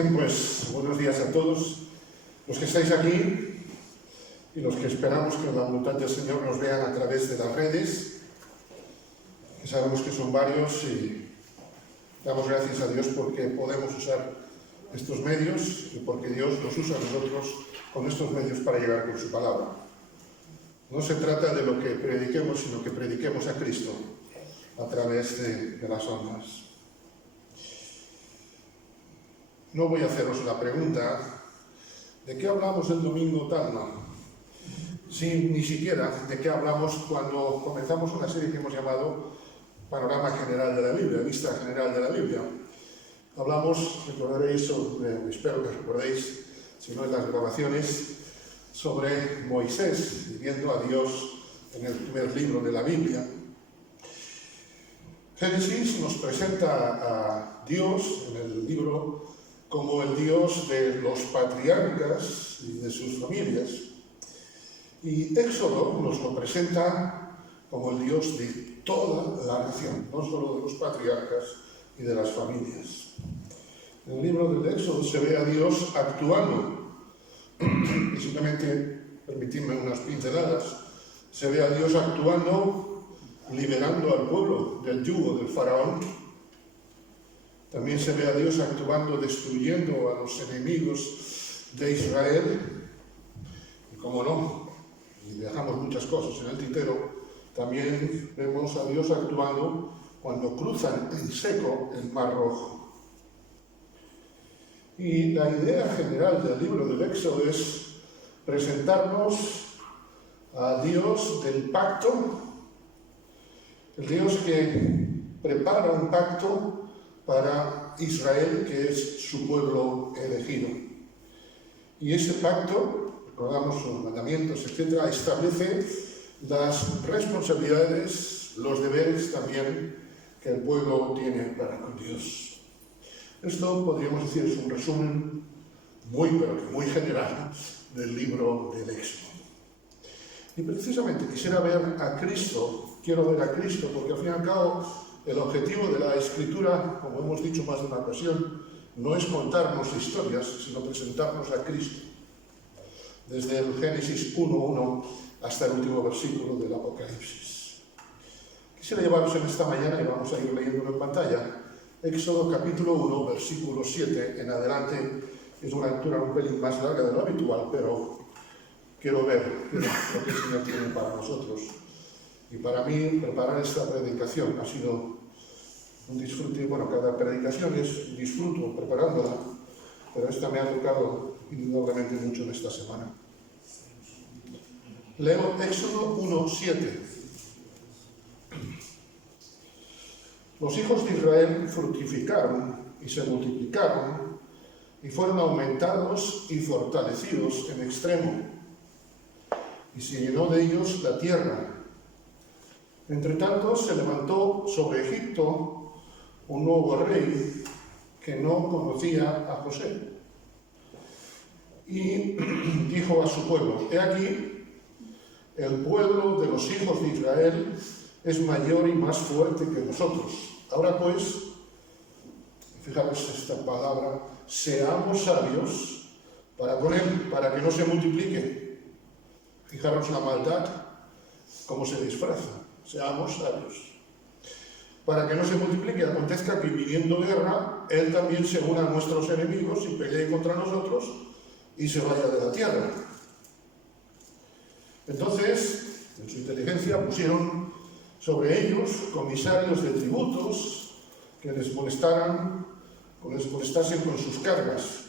Bien, pues buenos días a todos los que estáis aquí y los que esperamos que la voluntad del Señor nos vean a través de las redes, que sabemos que son varios y damos gracias a Dios porque podemos usar estos medios y porque Dios nos usa a nosotros con estos medios para llegar con su palabra. No se trata de lo que prediquemos, sino que prediquemos a Cristo a través de las ondas. No voy a haceros una pregunta de qué hablamos el domingo tal, no. Sí, ni siquiera de qué hablamos cuando comenzamos una serie que hemos llamado Panorama General de la Biblia, Vista General de la Biblia. Hablamos, recordaréis, espero que recordéis, si no en las grabaciones, sobre Moisés, viendo a Dios en el primer libro de la Biblia. Génesis nos presenta a Dios en el libro como el Dios de los patriarcas y de sus familias. Y Éxodo nos lo presenta como el Dios de toda la nación, no solo de los patriarcas y de las familias. En el libro del Éxodo se ve a Dios actuando, y simplemente permitidme unas pinceladas, se ve a Dios actuando, liberando al pueblo del yugo del faraón. También se ve a Dios actuando, destruyendo a los enemigos de Israel. Y como no, y dejamos muchas cosas en el tintero, también vemos a Dios actuando cuando cruzan en seco el Mar Rojo. Y la idea general del libro del Éxodo es presentarnos a Dios del pacto, el Dios que prepara un pacto para Israel, que es su pueblo elegido. Y ese pacto, recordamos los mandamientos, etc., establece las responsabilidades, los deberes también que el pueblo tiene para con Dios. Esto podríamos decir es un resumen muy, pero muy general del libro del Éxodo. Y precisamente quisiera ver a Cristo, quiero ver a Cristo, porque al fin y al cabo el objetivo de la Escritura, como hemos dicho más de una ocasión, no es contarnos historias, sino presentarnos a Cristo. Desde el Génesis 1:1 hasta el último versículo del Apocalipsis. Quisiera llevaros en esta mañana, y vamos a ir leyéndolo en pantalla, Éxodo capítulo 1, versículo 7 en adelante. Es una lectura un pelín más larga de lo habitual, pero quiero ver lo que el Señor tiene para nosotros. Y para mí, preparar esta predicación ha sido un disfrute. Bueno, cada predicación es un disfruto preparándola, pero esta me ha tocado indudablemente mucho en esta semana. Leo Éxodo 1:7. Los hijos de Israel fructificaron y se multiplicaron y fueron aumentados y fortalecidos en extremo, y se llenó de ellos la tierra. Entre tanto, se levantó sobre Egipto un nuevo rey que no conocía a José. Y dijo a su pueblo: he aquí, el pueblo de los hijos de Israel es mayor y más fuerte que nosotros. Ahora pues, fijaros esta palabra, seamos sabios para con él, para que no se multiplique. Fijaros la maldad, cómo se disfraza. Seamos sabios. Para que no se multiplique, acontezca que viniendo guerra, él también se una a nuestros enemigos y pelee contra nosotros y se vaya de la tierra. Entonces, en su inteligencia pusieron sobre ellos comisarios de tributos que les molestasen con sus cargas.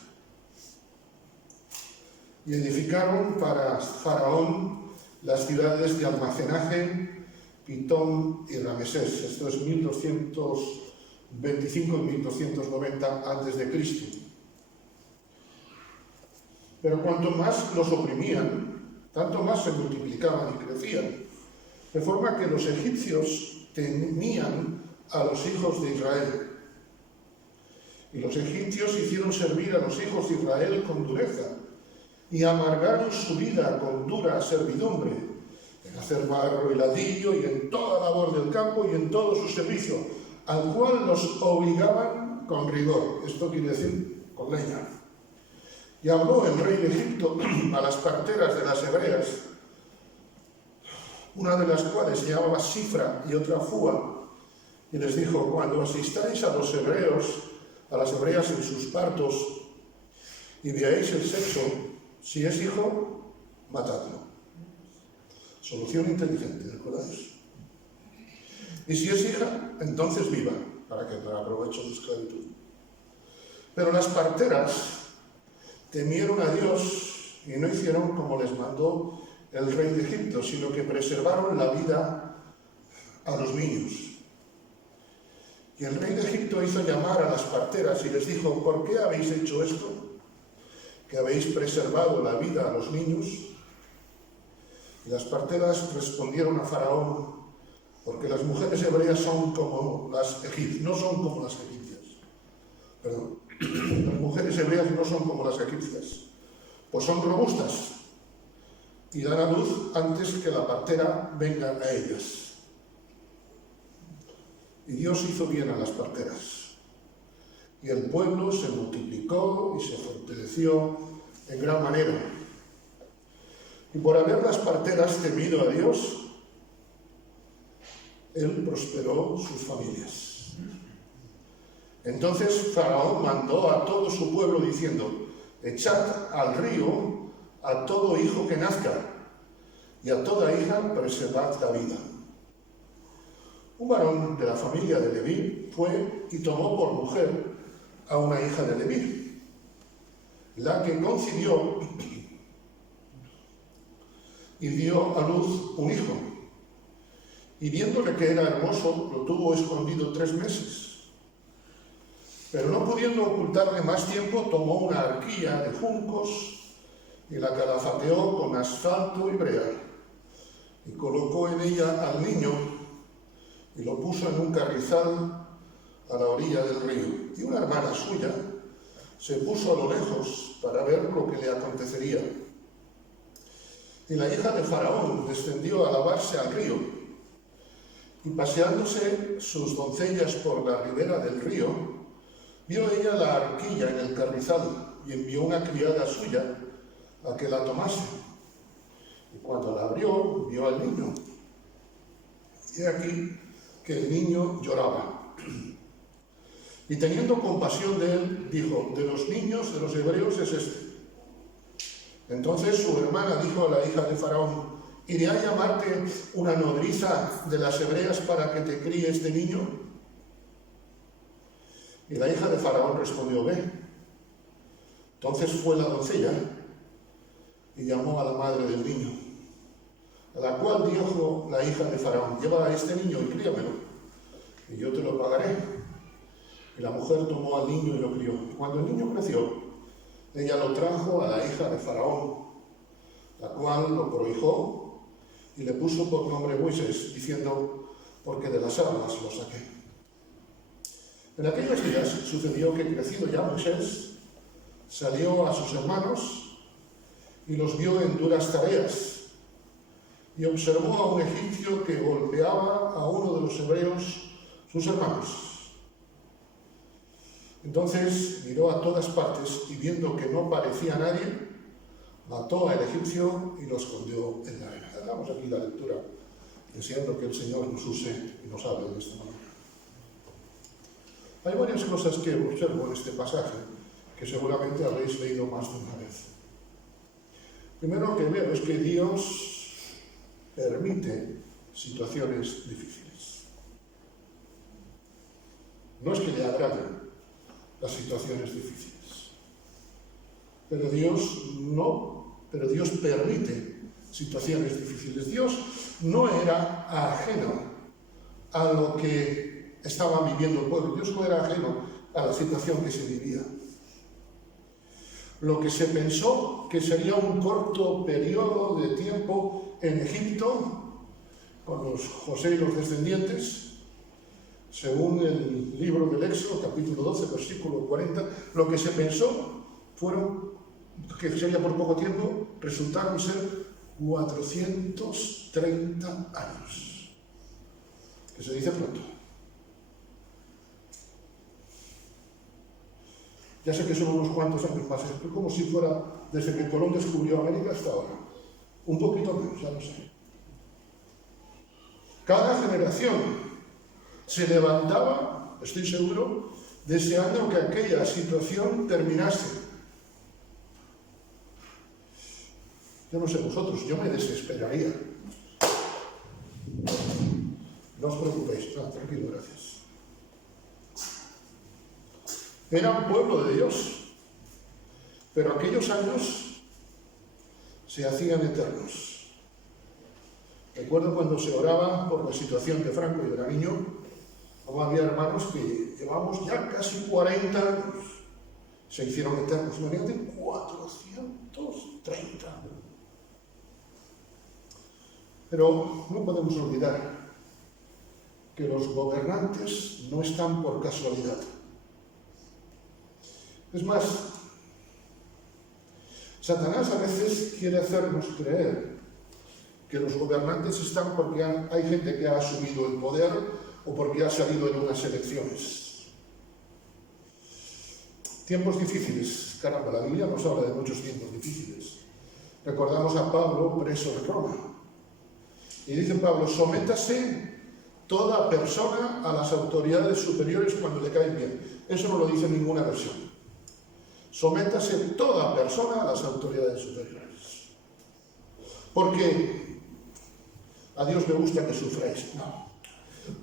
Y edificaron para Faraón las ciudades de almacenaje, Pitón y Ramesés. Esto es 1225 y 1290 a.C. Pero cuanto más los oprimían, tanto más se multiplicaban y crecían, de forma que los egipcios temían a los hijos de Israel. Y los egipcios hicieron servir a los hijos de Israel con dureza, y amargaron su vida con dura servidumbre, en hacer barro y ladrillo, y en toda labor del campo, y en todo su servicio, al cual los obligaban con rigor. Esto quiere decir con leña. Y habló el rey de Egipto a las parteras de las hebreas, una de las cuales se llamaba Sifra y otra Fúa, y les dijo: cuando asistáis a los hebreos, a las hebreas en sus partos, y veáis el sexo, si es hijo, matadlo. Solución inteligente, ¿recordáis? Y si es hija, entonces viva, para que no aproveche su esclavitud. Pero las parteras temieron a Dios y no hicieron como les mandó el rey de Egipto, sino que preservaron la vida a los niños. Y el rey de Egipto hizo llamar a las parteras y les dijo: ¿por qué habéis hecho esto? ¿Que habéis preservado la vida a los niños? Y las parteras respondieron a Faraón: porque las mujeres hebreas son como las egipcias, no son como las egipcias. Perdón, las mujeres hebreas no son como las egipcias, pues son robustas y dan a luz antes que la partera venga a ellas. Y Dios hizo bien a las parteras. Y el pueblo se multiplicó y se fortaleció en gran manera. Y por haber las parteras temido a Dios, Él prosperó sus familias. Entonces Faraón mandó a todo su pueblo diciendo: echad al río a todo hijo que nazca, y a toda hija preservad la vida. Un varón de la familia de Leví fue y tomó por mujer a una hija de Leví, la que concibió y dio a luz un hijo. Y viéndole que era hermoso, lo tuvo escondido 3 meses. Pero no pudiendo ocultarle más tiempo, tomó una arquilla de juncos y la calafateó con asfalto y brea, y colocó en ella al niño y lo puso en un carrizal a la orilla del río. Y una hermana suya se puso a lo lejos para ver lo que le acontecería. Y la hija de Faraón descendió a lavarse al río, y paseándose sus doncellas por la ribera del río, vio ella la arquilla en el carrizal y envió una criada suya a que la tomase. Y cuando la abrió, vio al niño. Y aquí que el niño lloraba. Y teniendo compasión de él, dijo: de los niños de los hebreos es este. Entonces su hermana dijo a la hija de Faraón: ¿iré a llamarte una nodriza de las hebreas para que te críe este niño? Y la hija de Faraón respondió: ve. Entonces fue la doncella y llamó a la madre del niño, a la cual dijo la hija de Faraón: lleva a este niño y críamelo, y yo te lo pagaré. Y la mujer tomó al niño y lo crió. Y cuando el niño creció, ella lo trajo a la hija de Faraón, la cual lo prohijó y le puso por nombre Moisés, diciendo: porque de las aguas lo saqué. En aquellos días sucedió que, crecido ya Moisés, salió a sus hermanos y los vio en duras tareas, y observó a un egipcio que golpeaba a uno de los hebreos, sus hermanos. Entonces miró a todas partes y, viendo que no parecía nadie, mató al egipcio y lo escondió en la arena. Hagamos aquí la lectura, deseando que el Señor nos use y nos hable de esta manera. Hay varias cosas que observo en este pasaje que seguramente habréis leído más de una vez. Primero, lo que veo es que Dios permite situaciones difíciles. No es que le agraden las situaciones difíciles, pero Dios permite situaciones difíciles. Dios no era ajeno a lo que estaba viviendo el pueblo. Dios no era ajeno a la situación que se vivía. Lo que se pensó que sería un corto periodo de tiempo en Egipto, con los José y los descendientes, según el libro del Éxodo, capítulo 12, versículo 40, lo que se pensó que sería por poco tiempo, resultaron ser 430 años. Que se dice pronto. Ya sé que son unos cuantos años más, es como si fuera desde que Colón descubrió América hasta ahora. Un poquito menos, ya lo sé. Cada generación se levantaba, estoy seguro, deseando que aquella situación terminase. Yo no sé vosotros, yo me desesperaría. No os preocupéis, tranquilo, gracias. Era un pueblo de Dios, pero aquellos años se hacían eternos. Recuerdo cuando se oraba por la situación de Franco y era niño, como había hermanos que llevamos ya casi 40 años, se hicieron eternos. Imagínate, 430. Pero no podemos olvidar que los gobernantes no están por casualidad. Es más, Satanás a veces quiere hacernos creer que los gobernantes están porque hay gente que ha asumido el poder o porque ha salido en unas elecciones. Tiempos difíciles, caramba, la Biblia nos habla de muchos tiempos difíciles. Recordamos a Pablo preso de Roma. Y dice Pablo, sométase toda persona a las autoridades superiores cuando le cae bien. Eso no lo dice ninguna versión. Sométase toda persona a las autoridades superiores. Porque a Dios le gusta que sufráis. No.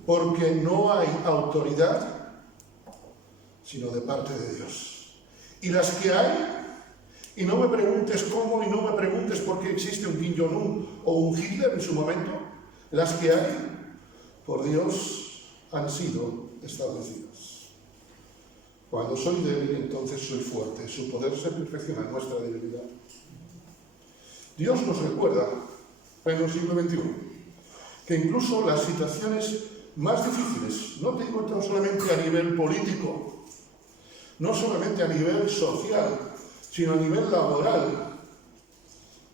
Porque no hay autoridad sino de parte de Dios. Y las que hay, y no me preguntes cómo, y no me preguntes por qué existe un Kim Jong-un o un Hitler en su momento, las que hay, por Dios, han sido establecidas. Cuando soy débil, entonces soy fuerte. Su poder se perfecciona en nuestra debilidad. Dios nos recuerda, en el siglo XXI, que incluso las situaciones más difíciles, no te digo solamente a nivel político, no solamente a nivel social, sino a nivel laboral,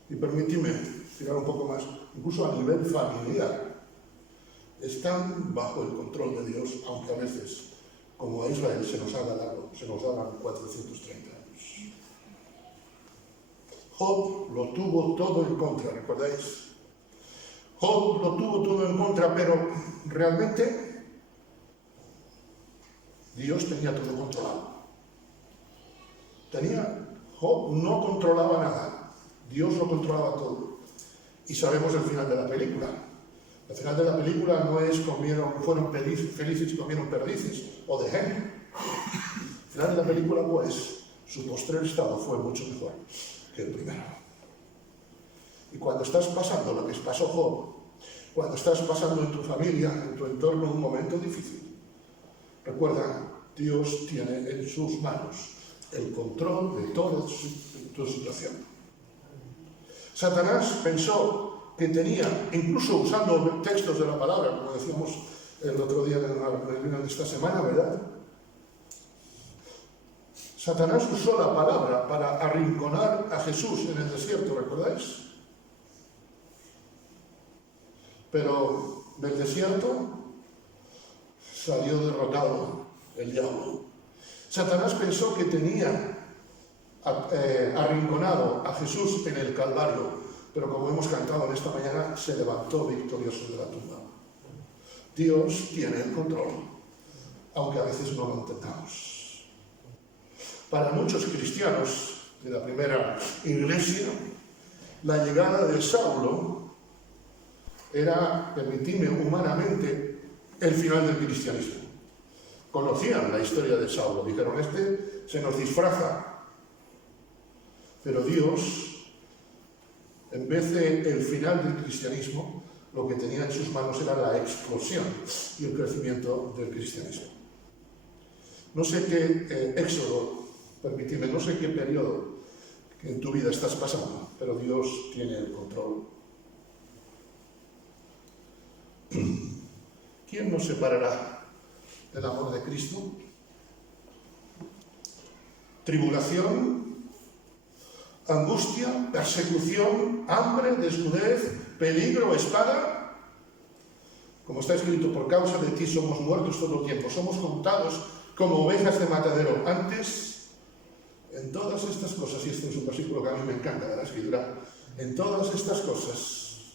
y permíteme tirar un poco más, incluso a nivel familiar, están bajo el control de Dios, aunque a veces, como a Israel, se nos haga largo, se nos hagan 430 años. Job lo tuvo todo en contra, ¿recordáis? Job lo tuvo todo en contra, pero realmente Dios tenía todo controlado. Job no controlaba nada, Dios lo controlaba todo. Y sabemos el final de la película. El final de la película no es fueron felices y comieron perdices, o de Henry. El final de la película, pues, su postrer estado fue mucho mejor que el primero. Y cuando estás pasando lo que pasó Job, cuando estás pasando en tu familia, en tu entorno, un momento difícil, recuerda, Dios tiene en sus manos el control de toda tu situación. Satanás pensó que tenía, incluso usando textos de la palabra, como decíamos el otro día de la reunión de esta semana, ¿verdad? Satanás usó la palabra para arrinconar a Jesús en el desierto, ¿recordáis? Pero del desierto salió derrotado el diablo. Satanás pensó que tenía arrinconado a Jesús en el Calvario, pero como hemos cantado en esta mañana, se levantó victorioso de la tumba. Dios tiene el control, aunque a veces no lo entendamos. Para muchos cristianos de la primera iglesia, la llegada de Saulo era, permitidme humanamente, el final del cristianismo. Conocían la historia de Saulo, dijeron, este se nos disfraza. Pero Dios, en vez de el final del cristianismo, lo que tenía en sus manos era la explosión y el crecimiento del cristianismo. No sé qué éxodo, permitidme, no sé qué periodo que en tu vida estás pasando, pero Dios tiene el control. ¿Quién nos separará del amor de Cristo? Tribulación, angustia, persecución, hambre, desnudez, peligro, espada. Como está escrito, por causa de ti somos muertos todo el tiempo, somos contados como ovejas de matadero. Antes en todas estas cosas, y este es un versículo que a mí me encanta de la Escritura, en todas estas cosas,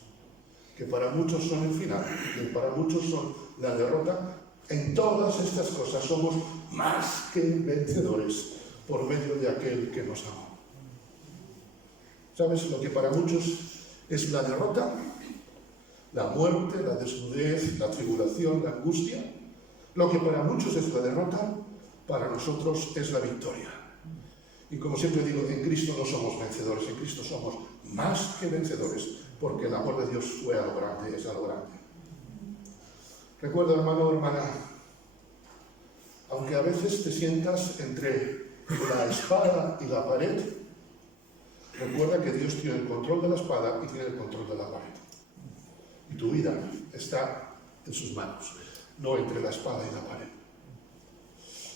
que para muchos son el final, que para muchos son la derrota, en todas estas cosas somos más que vencedores por medio de aquel que nos amó. ¿Sabes lo que para muchos es la derrota? La muerte, la desnudez, la tribulación, la angustia. Lo que para muchos es la derrota, para nosotros es la victoria. Y como siempre digo, en Cristo no somos vencedores, en Cristo somos más que vencedores, porque el amor de Dios fue a lo grande, es a lo grande. Recuerda, hermano o hermana, aunque a veces te sientas entre la espada y la pared, recuerda que Dios tiene el control de la espada y tiene el control de la pared. Y tu vida está en sus manos, no entre la espada y la pared.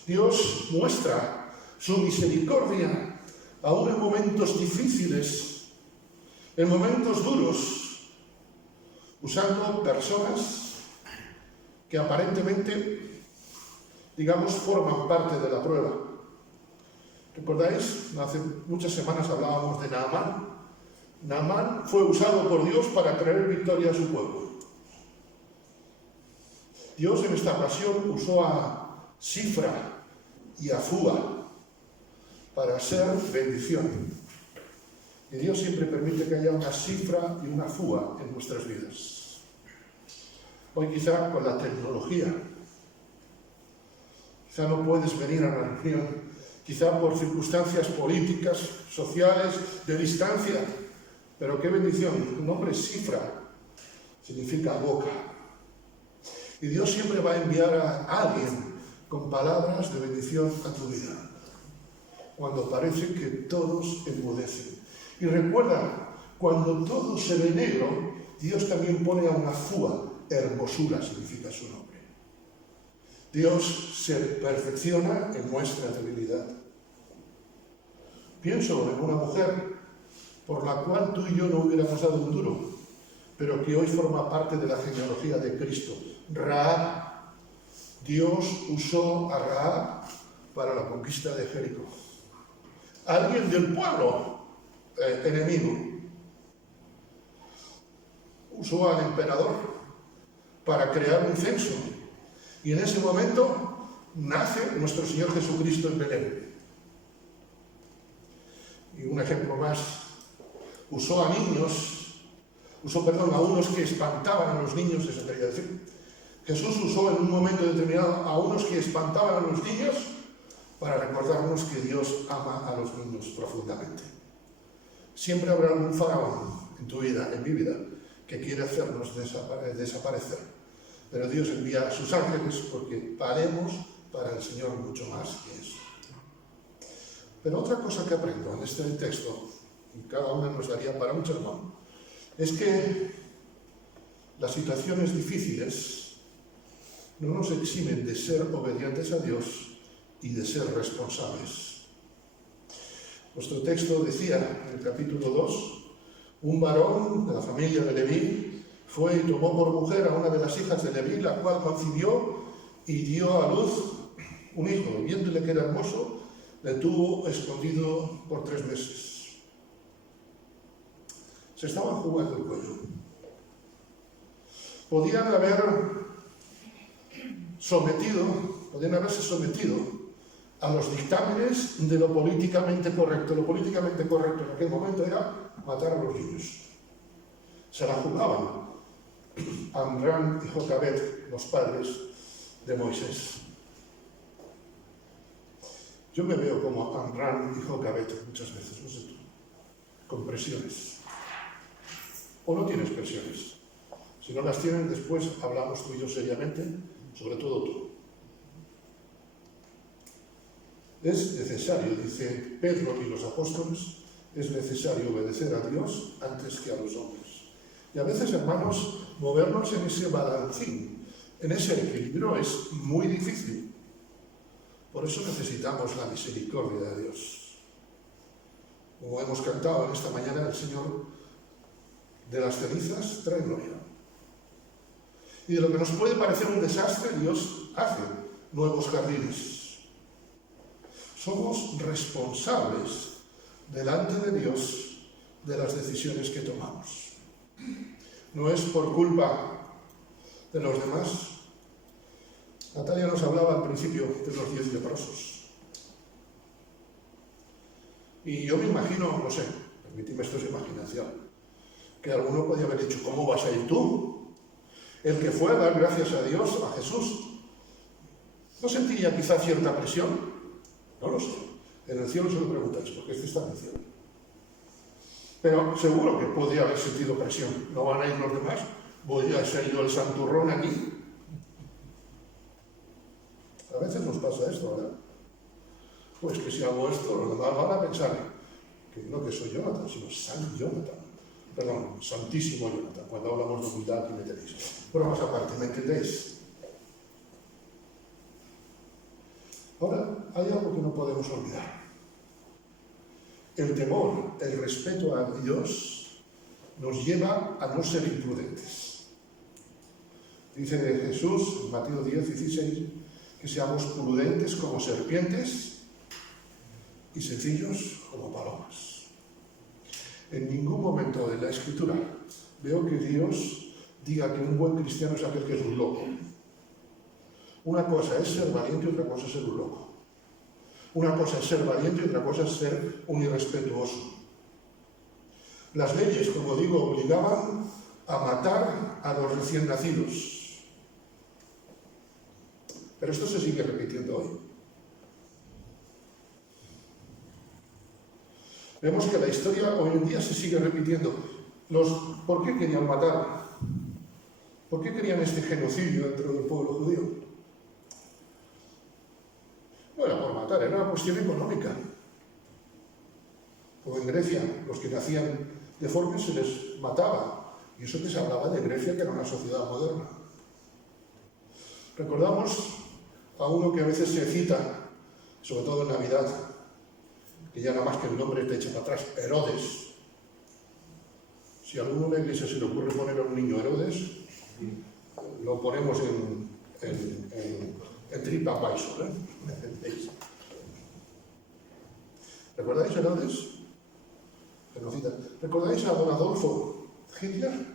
Dios muestra su misericordia aún en momentos difíciles, en momentos duros, usando personas que aparentemente, digamos, forman parte de la prueba. ¿Recordáis? Hace muchas semanas hablábamos de Naamán. Naamán fue usado por Dios para traer victoria a su pueblo. Dios en esta ocasión usó a Sifra y a Fúa para ser bendición. Y Dios siempre permite que haya una Sifra y una Fúa en nuestras vidas. Hoy quizá con la tecnología, quizá no puedes venir a la reunión, quizá por circunstancias políticas, sociales, de distancia, pero qué bendición. El nombre Sifra significa boca. Y Dios siempre va a enviar a alguien con palabras de bendición a tu vida, cuando parece que todos enmudecen. Y recuerda, cuando todo se ve negro, Dios también pone a una Fúa, hermosura significa su nombre. Dios se perfecciona en nuestra debilidad. Pienso en una mujer por la cual tú y yo no hubiéramos dado un duro, pero que hoy forma parte de la genealogía de Cristo. Rahab. Dios usó a Rahab para la conquista de Jericó. Alguien del pueblo enemigo usó al emperador para crear un censo. Y en ese momento nace nuestro Señor Jesucristo en Belén. Y un ejemplo más, usó a unos que espantaban a los niños, eso quería decir. Jesús usó en un momento determinado a unos que espantaban a los niños para recordarnos que Dios ama a los niños profundamente. Siempre habrá algún faraón en tu vida, en mi vida, que quiere hacernos desaparecer. Pero Dios envía a sus ángeles porque valemos para el Señor mucho más que eso. Pero otra cosa que aprendo en este texto, y cada una nos daría para un sermón, es que las situaciones difíciles no nos eximen de ser obedientes a Dios y de ser responsables. Nuestro texto decía en el capítulo 2, un varón de la familia de Leví fue y tomó por mujer a una de las hijas de Leví, la cual concibió y dio a luz un hijo. Viéndole que era hermoso, le tuvo escondido por 3 meses. Se estaban jugando el cuello. Podían haberse sometido a los dictámenes de lo políticamente correcto. Lo políticamente correcto en aquel momento era matar a los niños. Se la jugaban Amram y Jocabed, los padres de Moisés. Yo me veo como Amram y Jocabed muchas veces, no sé tú, con presiones. ¿O no tienes presiones? Si no las tienes, después hablamos tú y yo seriamente, sobre todo tú. Es necesario, dice Pedro y los apóstoles, es necesario obedecer a Dios antes que a los hombres. Y a veces, hermanos, movernos en ese balancín, en ese equilibrio, es muy difícil. Por eso necesitamos la misericordia de Dios. Como hemos cantado en esta mañana, el Señor de las cenizas trae gloria. Y de lo que nos puede parecer un desastre, Dios hace nuevos jardines. Somos responsables delante de Dios de las decisiones que tomamos. No es por culpa de los demás. Natalia nos hablaba al principio de los 10 leprosos. Y yo me imagino, no sé, permíteme, esto es imaginación, que alguno podía haber dicho, ¿cómo vas a ir tú? El que fue a dar gracias a Dios, a Jesús, ¿no sentiría quizá cierta presión? No lo sé. En el cielo se lo preguntáis, porque este está en el cielo. Pero seguro que podría haber sentido presión. ¿No van a ir los demás? ¿Voy a ser yo el santurrón aquí? A veces nos pasa esto, ¿verdad? Pues que si hago esto, los demás van a pensar que no que soy Jonathan, sino San Jonathan. Perdón, Santísimo Jonathan, cuando hablamos de humildad aquí me tenéis. Bromas aparte, ¿me entendéis? Ahora, hay algo que no podemos olvidar. El temor, el respeto a Dios nos lleva a no ser imprudentes. Dice Jesús, en Mateo 10, 16, que seamos prudentes como serpientes y sencillos como palomas. En ningún momento de la Escritura veo que Dios diga que un buen cristiano es aquel que es un loco. Una cosa es ser valiente y otra cosa es ser un loco. Una cosa es ser valiente y otra cosa es ser un irrespetuoso. Las leyes, como digo, obligaban a matar a los recién nacidos. Pero esto se sigue repitiendo hoy. Vemos que la historia hoy en día se sigue repitiendo. ¿Por qué querían matar? ¿Por qué querían este genocidio dentro del pueblo judío? Bueno, por matar, era una cuestión económica. Como en Grecia, los que nacían deformes se les mataba. Y eso que se hablaba de Grecia, que era una sociedad moderna. Recordamos a uno que a veces se cita, sobre todo en Navidad, que ya nada más que el nombre te echa para atrás, Herodes. Si a alguno en la iglesia se le ocurre poner a un niño Herodes, lo ponemos en TripAdvisor, ¿eh? ¿Recordáis a Herodes? Genocida. ¿Recordáis a don Adolfo Hitler?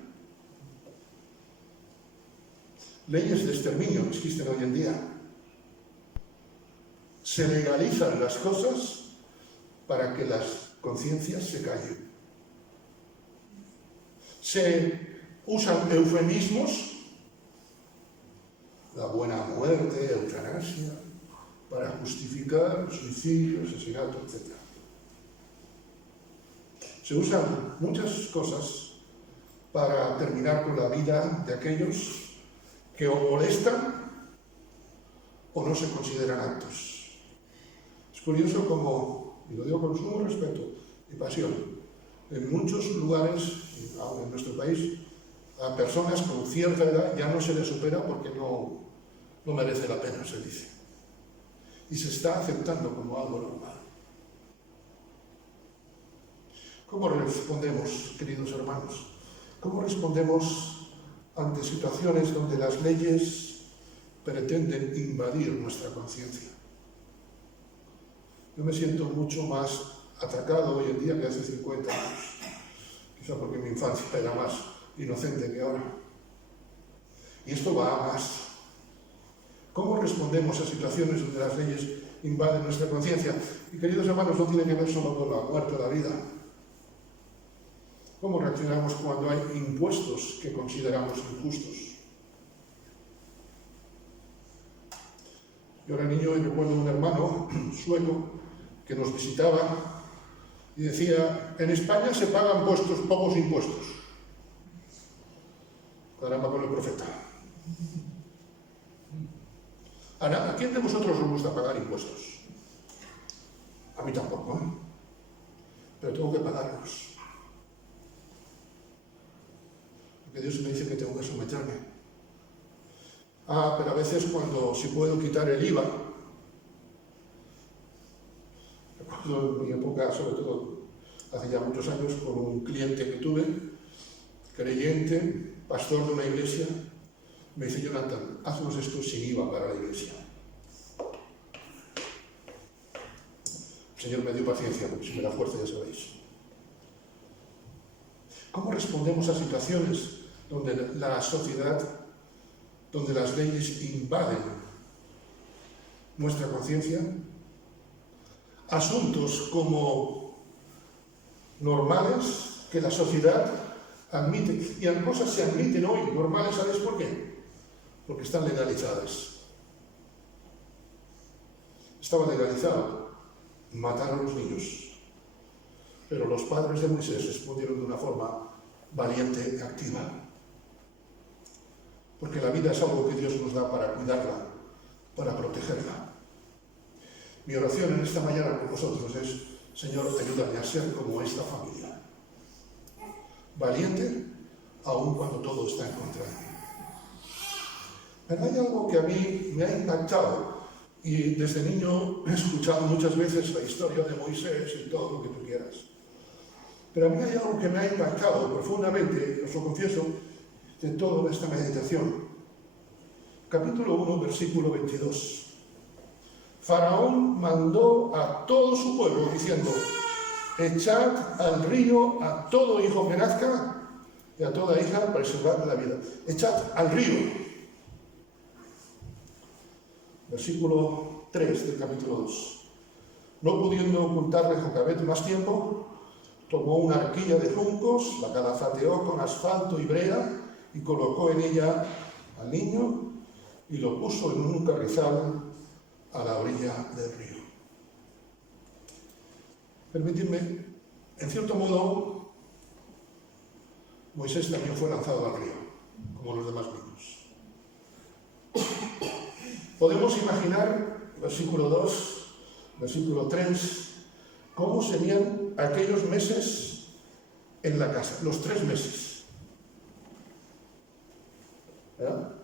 Leyes de exterminio que existen hoy en día. Se legalizan las cosas para que las conciencias se callen. Se usan eufemismos, la buena muerte, eutanasia, para justificar suicidio, asesinato, etc. Se usan muchas cosas para terminar con la vida de aquellos que o molestan o no se consideran aptos. Es curioso como, y lo digo con sumo respeto y pasión, en muchos lugares, aún en nuestro país, a personas con cierta edad ya no se les supera porque no merece la pena, se dice. Y se está aceptando como algo normal. ¿Cómo respondemos, queridos hermanos? ¿Cómo respondemos ante situaciones donde las leyes pretenden invadir nuestra conciencia? Yo me siento mucho más atacado hoy en día que hace 50 años. Quizá porque mi infancia era más inocente que ahora. Y esto va a más. ¿Cómo respondemos a situaciones donde las leyes invaden nuestra conciencia? Y queridos hermanos, no tiene que ver solo con la muerte o la vida. ¿Cómo reaccionamos cuando hay impuestos que consideramos injustos? Yo era niño y recuerdo un hermano sueco que nos visitaba y decía, en España se pagan pocos impuestos. Caramba con el profeta. ¿A quién de vosotros os gusta pagar impuestos? A mí tampoco, ¿eh? Pero tengo que pagarlos. Porque Dios me dice que tengo que someterme. Pero a veces si puedo quitar el IVA, recuerdo en mi época, sobre todo hace ya muchos años, con un cliente que tuve, creyente, pastor de una iglesia, me dice, Jonathan, haznos esto sin IVA para la iglesia. Señor me dio paciencia, porque si me da fuerza ya sabéis. ¿Cómo respondemos a situaciones donde la sociedad, donde las leyes invaden nuestra conciencia? Asuntos como normales que la sociedad admite, y las cosas se admiten hoy normales, ¿sabéis por qué? Porque están legalizadas. Estaba legalizado matar a los niños, pero los padres de Moisés respondieron de una forma valiente y activa. Porque la vida es algo que Dios nos da para cuidarla, para protegerla. Mi oración en esta mañana por vosotros es: Señor, ayúdame a ser como esta familia. Valiente, aun cuando todo está en contra de mí. Pero hay algo que a mí me ha impactado. Y desde niño he escuchado muchas veces la historia de Moisés y todo lo que tú quieras. Pero a mí hay algo que me ha impactado profundamente, os lo confieso, de toda esta meditación. Capítulo 1, versículo 22. Faraón mandó a todo su pueblo diciendo: echad al río a todo hijo que nazca y a toda hija para preservar la vida. Echad al río. Versículo 3 del capítulo 2. No pudiendo ocultarle Jocabet más tiempo, tomó una arquilla de juncos, la calafateó con asfalto y brea y colocó en ella al niño y lo puso en un carrizal a la orilla del río. Permitidme, en cierto modo, Moisés también fue lanzado al río, como los demás niños. Podemos imaginar, versículo 2, versículo 3, cómo serían aquellos meses en la casa, los 3 meses. ¿Verdad?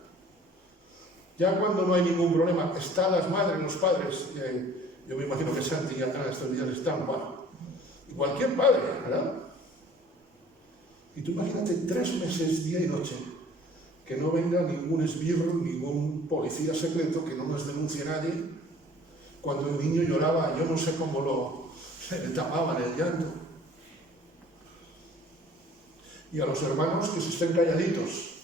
Ya cuando no hay ningún problema, están las madres, los padres, yo me imagino que Santi ya estos días están, bueno, y cualquier padre, ¿verdad? Y tú imagínate 3 meses, día y noche, que no venga ningún esbirro, ningún policía secreto, que no nos denuncie nadie. Cuando el niño lloraba, yo no sé cómo se le tapaban el llanto. Y a los hermanos que se estén calladitos.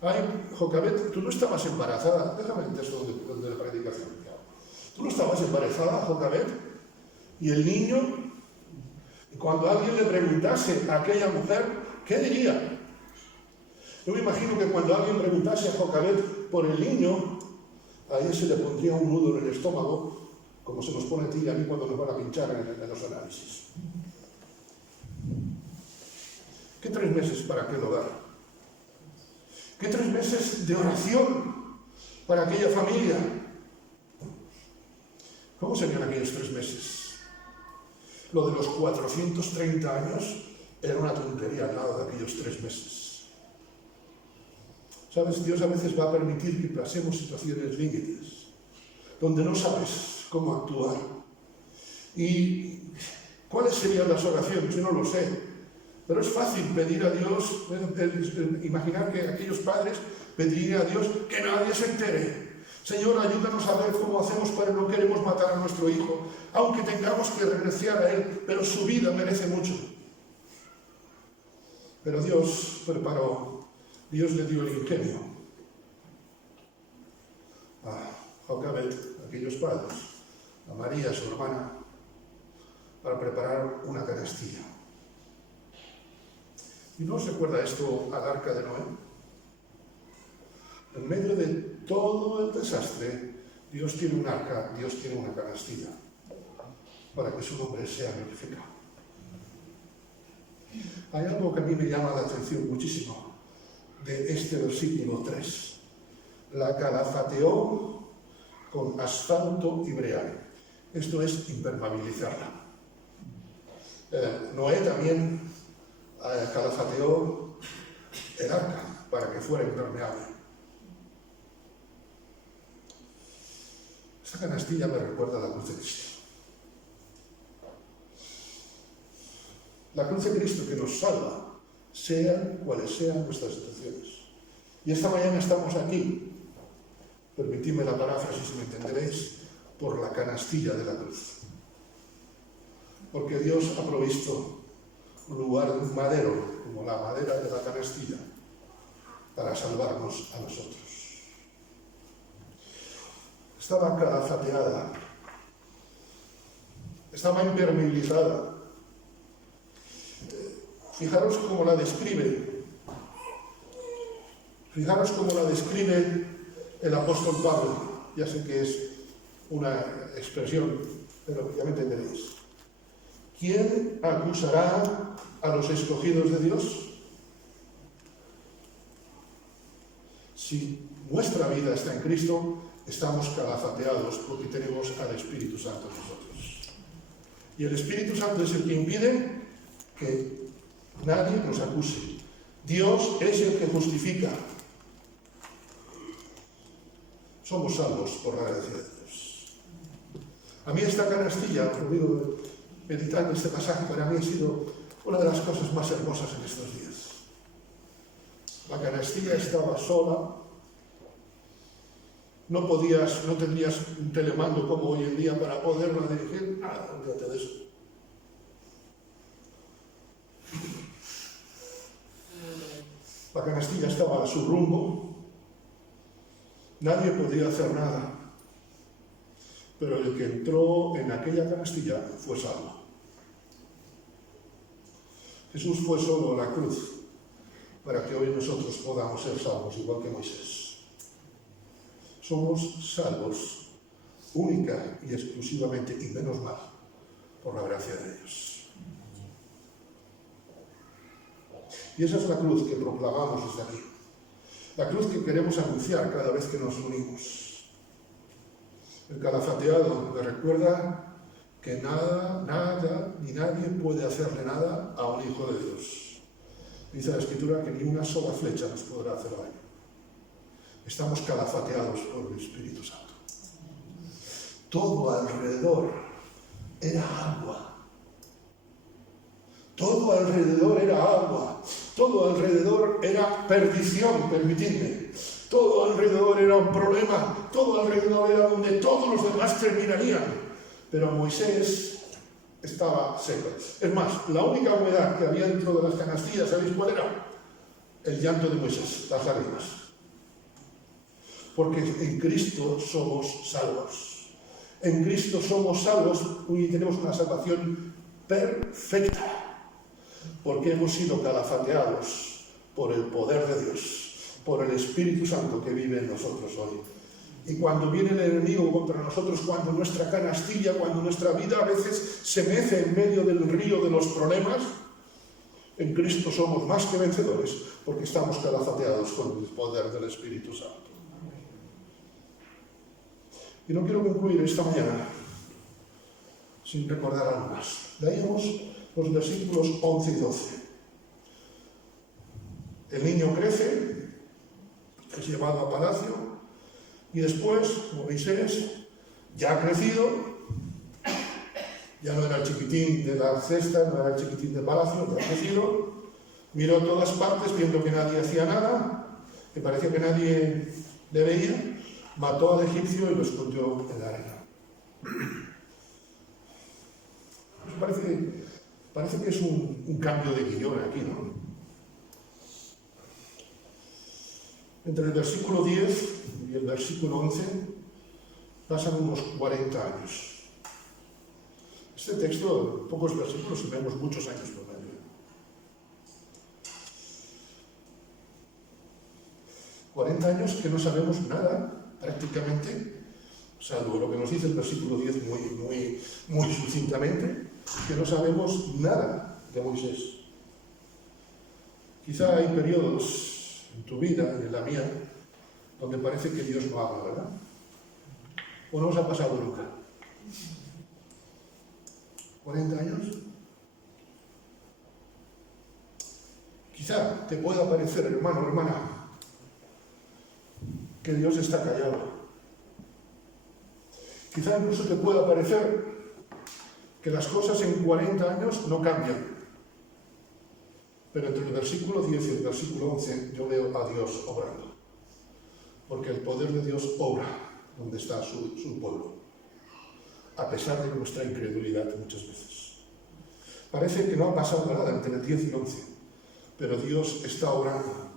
Ay, Jocabet, tú no estabas embarazada. Déjame el texto de la predicación. Tú no estabas embarazada, Jocabet. Y el niño, y cuando alguien le preguntase a aquella mujer, ¿qué diría? Yo me imagino que cuando alguien preguntase a Jocabet por el niño, a ella se le pondría un nudo en el estómago, como se nos pone a ti y a mí cuando nos van a pinchar en los análisis. ¿Qué 3 meses para aquel hogar? ¿Qué 3 meses de oración para aquella familia? ¿Cómo serían aquellos 3 meses? Lo de los 430 años era una tontería al lado de aquellos 3 meses. ¿Sabes? Dios a veces va a permitir que pasemos situaciones límites, donde no sabes cómo actuar. ¿Y cuáles serían las oraciones? Yo no lo sé. Pero es fácil pedir a Dios, imaginar que aquellos padres pedirían a Dios que nadie se entere. Señor, ayúdanos a ver cómo hacemos, pero no queremos matar a nuestro hijo, aunque tengamos que renunciar a él, pero su vida merece mucho. Pero Dios preparó. Dios le dio el ingenio a Jocabet, a aquellos padres, a María, su hermana, para preparar una canastilla. ¿Y no os recuerda esto al arca de Noé? En medio de todo el desastre, Dios tiene un arca, Dios tiene una canastilla, para que su nombre sea glorificado. Hay algo que a mí me llama la atención muchísimo de este versículo 3. La calafateó con asfalto y brea. Esto es impermeabilizarla. Noé también calafateó el arca para que fuera impermeable. Esta canastilla me recuerda a la cruz de Cristo. La cruz de Cristo que nos salva, sean cuales sean nuestras situaciones. Y esta mañana estamos aquí, permitidme la paráfrasis, me entenderéis, por la canastilla de la cruz. Porque Dios ha provisto un lugar madero, como la madera de la canastilla, para salvarnos a nosotros. Estaba calafateada, estaba impermeabilizada. Fijaros cómo la describe. Fijaros cómo la describe el apóstol Pablo. Ya sé que es una expresión, pero ya me entenderéis. ¿Quién acusará a los escogidos de Dios? Si nuestra vida está en Cristo, estamos calafateados porque tenemos al Espíritu Santo en nosotros. Y el Espíritu Santo es el que impide que nadie nos acuse. Dios es el que justifica. Somos salvos por la gracia de Dios. A mí esta canastilla, lo digo meditando este pasaje, para mí ha sido una de las cosas más hermosas en estos días. La canastilla estaba sola. No tendrías un telemando como hoy en día para poderla dirigir. Nada, olvídate de eso. La canastilla estaba a su rumbo. Nadie podía hacer nada. Pero el que entró en aquella canastilla fue salvo. Jesús fue solo a la cruz para que hoy nosotros podamos ser salvos, igual que Moisés. Somos salvos única y exclusivamente, y menos mal, por la gracia de Dios. Y esa es la cruz que proclamamos desde aquí. La cruz que queremos anunciar cada vez que nos unimos. El calafateado me recuerda que nada, ni nadie puede hacerle nada a un hijo de Dios. Dice la Escritura que ni una sola flecha nos podrá hacer daño. Estamos calafateados por el Espíritu Santo. Todo alrededor era agua. Todo alrededor era agua. Todo alrededor era perdición, permitidme. Todo alrededor era un problema. Todo alrededor era donde todos los demás terminarían. Pero Moisés estaba seco. Es más, la única humedad que había dentro de las canastillas, ¿sabéis cuál era? El llanto de Moisés, las lágrimas. Porque en Cristo somos salvos. En Cristo somos salvos y tenemos una salvación perfecta. Porque hemos sido calafateados por el poder de Dios, por el Espíritu Santo que vive en nosotros hoy. Y cuando viene el enemigo contra nosotros, cuando nuestra canastilla, cuando nuestra vida a veces se mece en medio del río de los problemas, en Cristo somos más que vencedores, porque estamos calafateados con el poder del Espíritu Santo. Y no quiero concluir esta mañana sin recordar algo más. Leímos los versículos 11 y 12. El niño crece, es llevado a palacio, y después, como Moisés, ya ha crecido, ya no era el chiquitín de la cesta, no era el chiquitín del palacio, ya ha crecido, miró a todas partes viendo que nadie hacía nada, que parecía que nadie le veía, mató al egipcio y lo escondió en la arena. Parece que es un cambio de guión aquí, ¿no? Entre el versículo 10 y el versículo 11 pasan unos 40 años. Este texto, en pocos versículos, y vemos muchos años por medio. 40 años que no sabemos nada, prácticamente, salvo lo que nos dice el versículo 10 muy sucintamente, que no sabemos nada de Moisés. Quizá hay periodos en tu vida y en la mía donde parece que Dios no habla, ¿verdad? ¿O no os ha pasado nunca? 40 años. Quizá te pueda parecer, hermano o hermana, que Dios está callado. Quizá incluso te pueda parecer que las cosas en 40 años no cambian. Pero entre el versículo 10 y el versículo 11 yo veo a Dios obrando. Porque el poder de Dios obra donde está su pueblo. a pesar de nuestra incredulidad muchas veces. Parece que no ha pasado nada entre el 10 y el 11, pero Dios está obrando.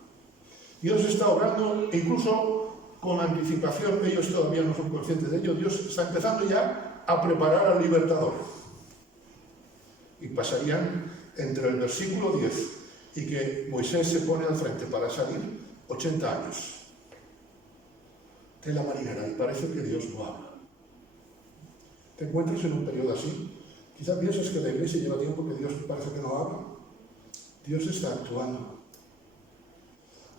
Dios está obrando, e incluso con anticipación, ellos todavía no son conscientes de ello. Dios está empezando ya a preparar al libertador. Y pasarían entre el versículo 10 y que Moisés se pone al frente para salir 80 años. Tela marinera, y parece que Dios no habla. ¿Te encuentras en un periodo así? Quizá piensas que la iglesia lleva tiempo que Dios parece que no habla. Dios está actuando.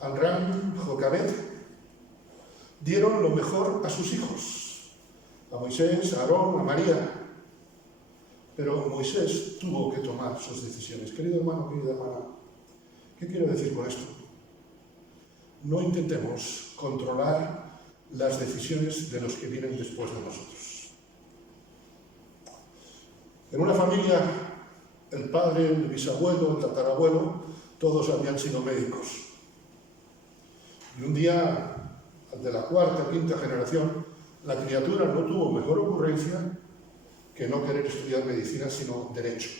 Amram, Jocabed dieron lo mejor a sus hijos, a Moisés, a Aarón, a María, pero Moisés tuvo que tomar sus decisiones. Querido hermano, querida hermana, ¿qué quiero decir con esto? No intentemos controlar las decisiones de los que vienen después de nosotros. En una familia, el padre, el bisabuelo, el tatarabuelo, todos habían sido médicos. Y un día, de la cuarta o quinta generación, la criatura no tuvo mejor ocurrencia que no querer estudiar medicina, sino derecho.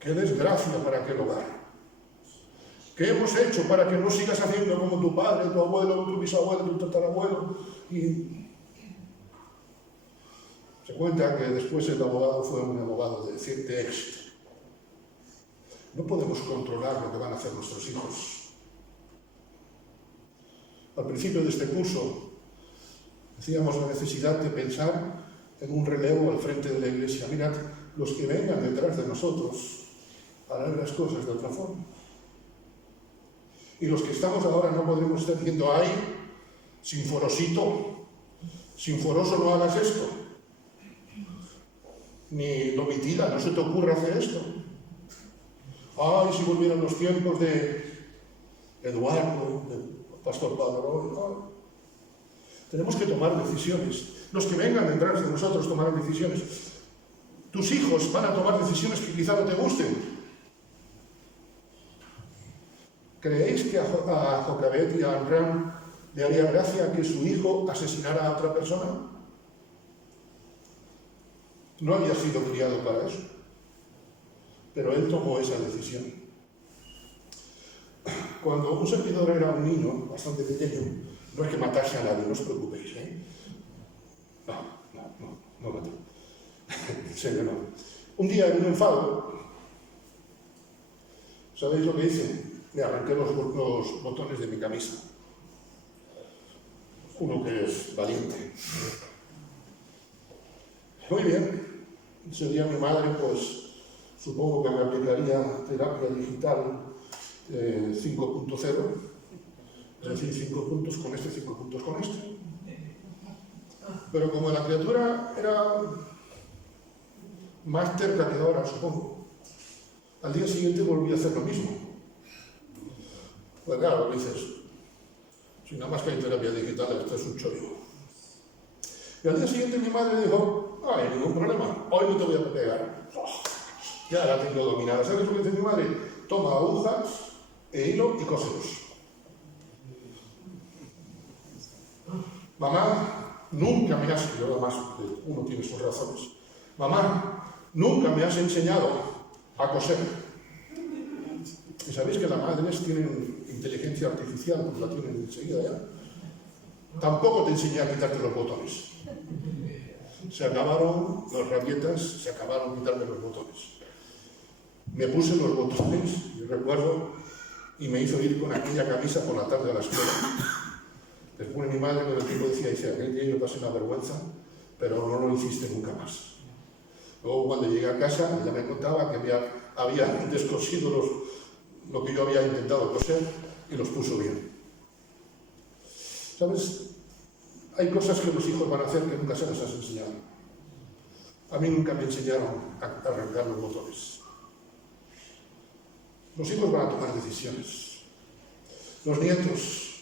¡Qué desgracia para aquel hogar! ¿Qué hemos hecho para que no sigas haciendo como tu padre, tu abuelo, tu bisabuelo, tu tatarabuelo? Y se cuenta que después el abogado fue un abogado de éxito. No podemos controlar lo que van a hacer nuestros hijos. Al principio de este curso decíamos la necesidad de pensar en un relevo al frente de la iglesia. Mirad, los que vengan detrás de nosotros harán las cosas de otra forma. Y los que estamos ahora no podremos estar diciendo, ¡ay, sinforosito, sinforoso, no hagas esto! Ni Domitila, no se te ocurre hacer esto. ¡Ay, si volvieran los tiempos de Eduardo, de Pastor Pablo! Tenemos que tomar decisiones. Los que vengan detrás de nosotros tomarán decisiones. Tus hijos van a tomar decisiones que quizá no te gusten. ¿Creéis que a Jocabed y a Amram le haría gracia que su hijo asesinara a otra persona? No había sido criado para eso. Pero él tomó esa decisión. Cuando un servidor era un niño bastante pequeño, no hay que matarse a nadie, no os preocupéis, ¿eh? No maté. En serio, no. Un día en un enfado, ¿sabéis lo que hice? Me arranqué los botones de mi camisa. Uno que es valiente. Muy bien. Ese día mi madre, pues, supongo que me aplicaría terapia digital 5.0, es decir, 5 puntos con este, 5 puntos con este. Pero como la criatura era más terca que ahora, supongo, al día siguiente volví a hacer lo mismo. Pues claro, dices, si nada más que hay terapia digital, esto es un chollo. Y al día siguiente mi madre dijo, no hay ningún problema, hoy no te voy a pegar. Ya la tengo dominada. ¿Sabes lo que dice mi madre? Toma agujas e hilo y cóselos. Mamá, nunca me has... Yo además, uno tiene sus razones. Mamá, nunca me has enseñado a coser. Y sabéis que las madres tienen inteligencia artificial, pues la tienen enseguida ya. Tampoco te enseñé a quitarte los botones. Se acabaron las rabietas, se acabaron quitarme los botones. Me puse los botones, yo recuerdo, y me hizo ir con aquella camisa por la tarde a la escuela. Después mi madre con el tiempo decía, aquel día yo pasé una vergüenza, pero no lo hiciste nunca más. Luego cuando llegué a casa, ella me contaba que había descosido lo que yo había intentado coser y los puso bien. ¿Sabes? Hay cosas que los hijos van a hacer que nunca se les has enseñado. A mí nunca me enseñaron a arrancar los botones. Los hijos van a tomar decisiones. Los nietos,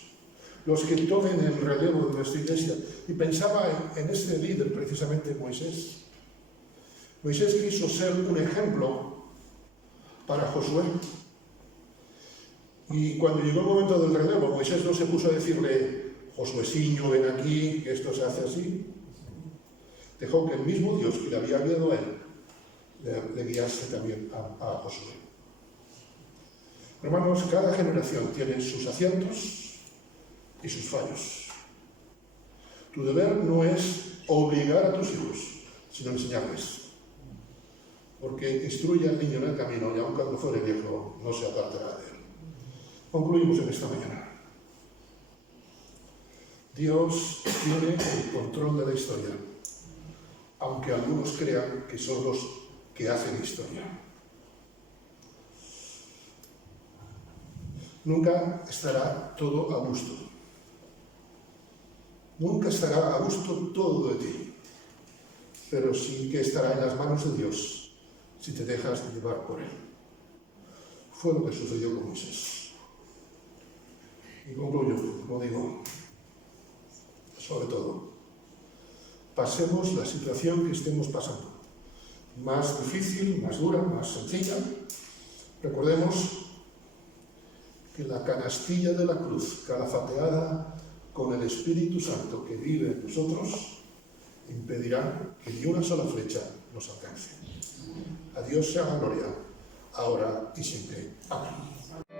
los que tomen el relevo de nuestra iglesia. Y pensaba en ese líder, precisamente Moisés. Moisés quiso ser un ejemplo para Josué. Y cuando llegó el momento del relevo, Moisés no se puso a decirle, Josueciño, ven aquí, que esto se hace así. dejó que el mismo Dios que le había guiado a él le guiase también a Josué. Hermanos, cada generación tiene sus aciertos y sus fallos. Tu deber no es obligar a tus hijos, sino enseñarles. Porque instruye al niño en el camino y aun cuando fuere viejo no se apartará de él. Concluimos en esta mañana. Dios tiene el control de la historia, aunque algunos crean que son los que hacen historia. Nunca estará todo a gusto. Nunca estará a gusto todo de ti, pero sí que estará en las manos de Dios si te dejas de llevar por Él. Fue lo que sucedió con Moisés. Y concluyo, como digo, sobre todo, pasemos la situación que estemos pasando, más difícil, más dura, más sencilla. Recordemos que la canastilla de la cruz, calafateada con el Espíritu Santo que vive en nosotros, impedirá que ni una sola flecha nos alcance. A Dios sea la gloria, ahora y siempre. Amén.